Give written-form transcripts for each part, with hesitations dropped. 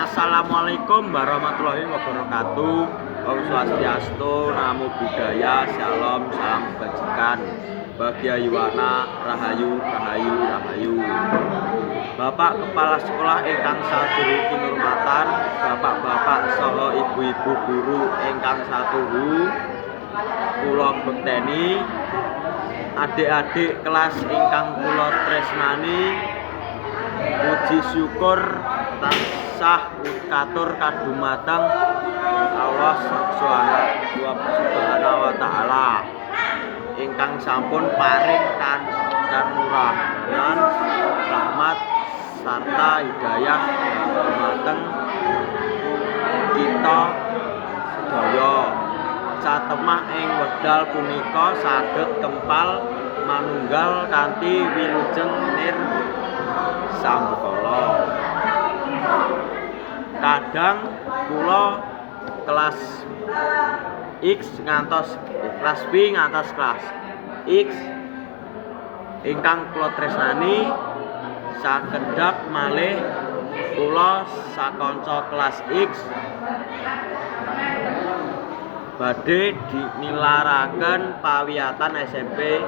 Assalamualaikum warahmatullahi wabarakatuh. Om Swastiastu, Namo Buddhaya, Shalom, salam kebajikan. Bahagia Yuwana, Rahayu, Rahayu, Rahayu. Bapak Kepala Sekolah ingkang sadaya kinurmatan, bapak-bapak saha ibu-ibu guru ingkang satuhu, kula bekteni, adik-adik kelas ingkang kula tresnani, puji syukur tansah katur kadumateng Allah Subhanahu wa taala ingkang sampun paring kanurahan, rahmat sarta hidayah dumateng kita sedaya. Satemah ing wekdal punika saged kempal manunggal kanthi wilujeng nir sambekala. Kadang kula kelas X ngantos kelas B ngantos kelas X ingkang kula tresnani, sakedhap malih kula sakanca kelas X badhe dinilaraken pawiyatan SMP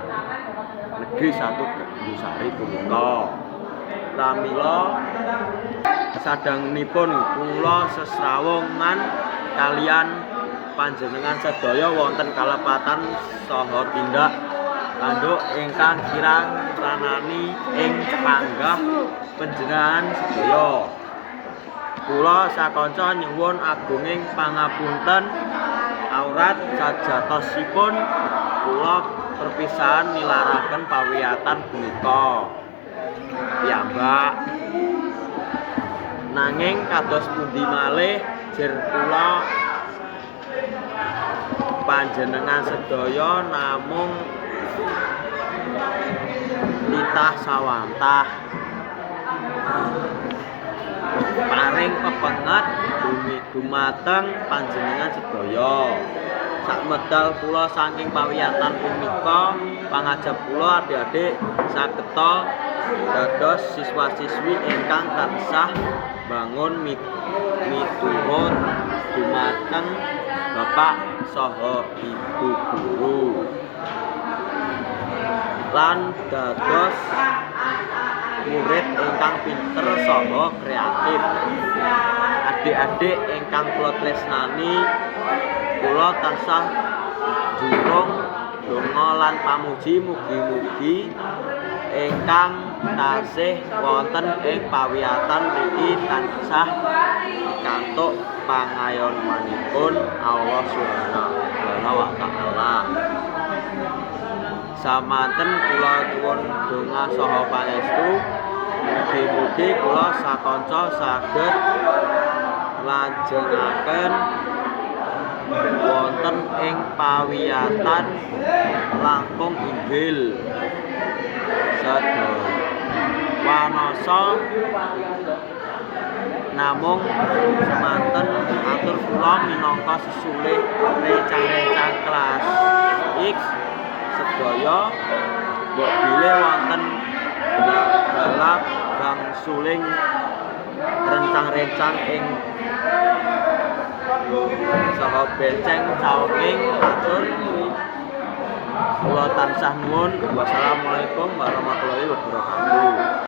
Negeri 1 Gandusari punika. Pramila sadangunipun kula sesrawungan kalian panjenengan sedaya wonten kalepatan saha tindak tanduk ingkang kirang ranani ing panggah panjenengan sedaya. Kula sakanca nyuwun agunging pangapunten awrat sajatosipun kula perpisahan nilaraken pawiyatan punika piyambak. Nanging kados pundi malih jer kula panjenengan sedaya namung titah sawantah paring pepenget dumateng panjenengan sedaya. Sakmedal kula saking pawiyatan punika pangajap kula adik-adik sageta dados siswa-siswi ingkang tansah bangun miturut dumateng bapak saha ibu guru lan dados murid ingkang pinter saha kreatif. Adik-adik ingkang kula tresnani, kula tansah njurung donga lan pamuji mugi-mugi ingkang tasih wonten ing pawiyatan niki tansah pikantuk pangayomanipun Allah Subhanahu wa taala. Samanten kula nyuwun donga saha pangestu mugi-mugi kula sakanca saged lajengaken wonten ing pawiyatan langkung inggil sedaya wanasa. Namung semanten atur kula minangka sesulih rencang-rencang kelas X sedaya mbok bilih wonten dalam gang suling rencang-rencang ing saha benceng saking atur kula tansah nuwun. Wassalamualaikum warahmatullahi wabarakatuh.